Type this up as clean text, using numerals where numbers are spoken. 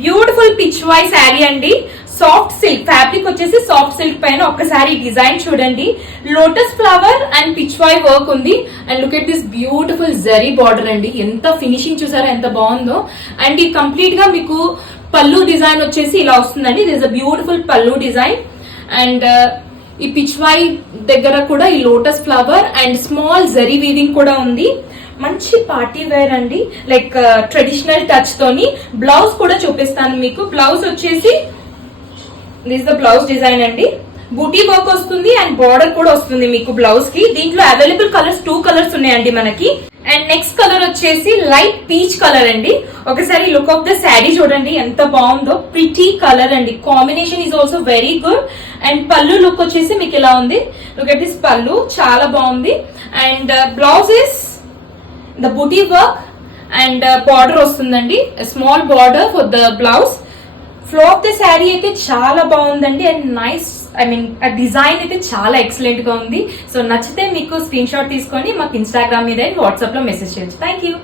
Beautiful pitch why sari అండి. Soft silk fabric వచ్చేసి soft silk పైన ఒక్కసారి డిజైన్ చూడండి. Lotus flower and pichwai work ఉంది. And look at this beautiful zari border అండి. ఎంత ఫినిషింగ్ చూసారా ఎంత బాగుందో. అండ్ ఈ కంప్లీట్ గా మీకు పల్లు డిజైన్ వచ్చేసి ఇలా వస్తుందండి. దిస్ అ బ్యూటిఫుల్ పల్లు డిజైన్. అండ్ ఈ పిచ్ వై దగ్గర కూడా ఈ lotus flower and small zari weaving కూడా ఉంది. మంచి పార్టీ వేర్ అండి, లైక్ ట్రెడిషనల్ టచ్ తోని. బ్లౌజ్ కూడా చూపిస్తాను మీకు. బ్లౌజ్ వచ్చేసి దిస్ ద బ్లౌజ్ డిజైన్ అండి. బూటీ వర్క్ వస్తుంది అండ్ బార్డర్ కూడా వస్తుంది మీకు బ్లౌజ్ కి. దీంట్లో అవైలబుల్ కలర్స్ 2 కలర్స్ ఉన్నాయండి మనకి. అండ్ నెక్స్ట్ కలర్ వచ్చేసి లైట్ పీచ్ కలర్ అండి. ఒకసారి లుక్ ఆఫ్ ద శారీ చూడండి ఎంత బాగుందో. ప్రిటీ కలర్ అండి. Combination is also very good. And పళ్ళు లుక్ వచ్చేసి మీకు ఇలా ఉంది. లుక్ ఎట్ దిస్ పళ్ళు చాలా బాగుంది. And blouse is the booti work and border వస్తుందండి. Small border for the blouse. Flow of the sari అయితే చాలా బాగుందండి. అండ్ నైస్, ఐ మీన్ ఆ డిజైన్ అయితే చాలా ఎక్సలెంట్ గా ఉంది. సో నచ్చితే మీకు స్క్రీన్ షాట్ తీసుకొని మాకు ఇన్స్టాగ్రామ్ మీద వాట్సాప్ లో మెసేజ్ చేయొచ్చు. Thank you.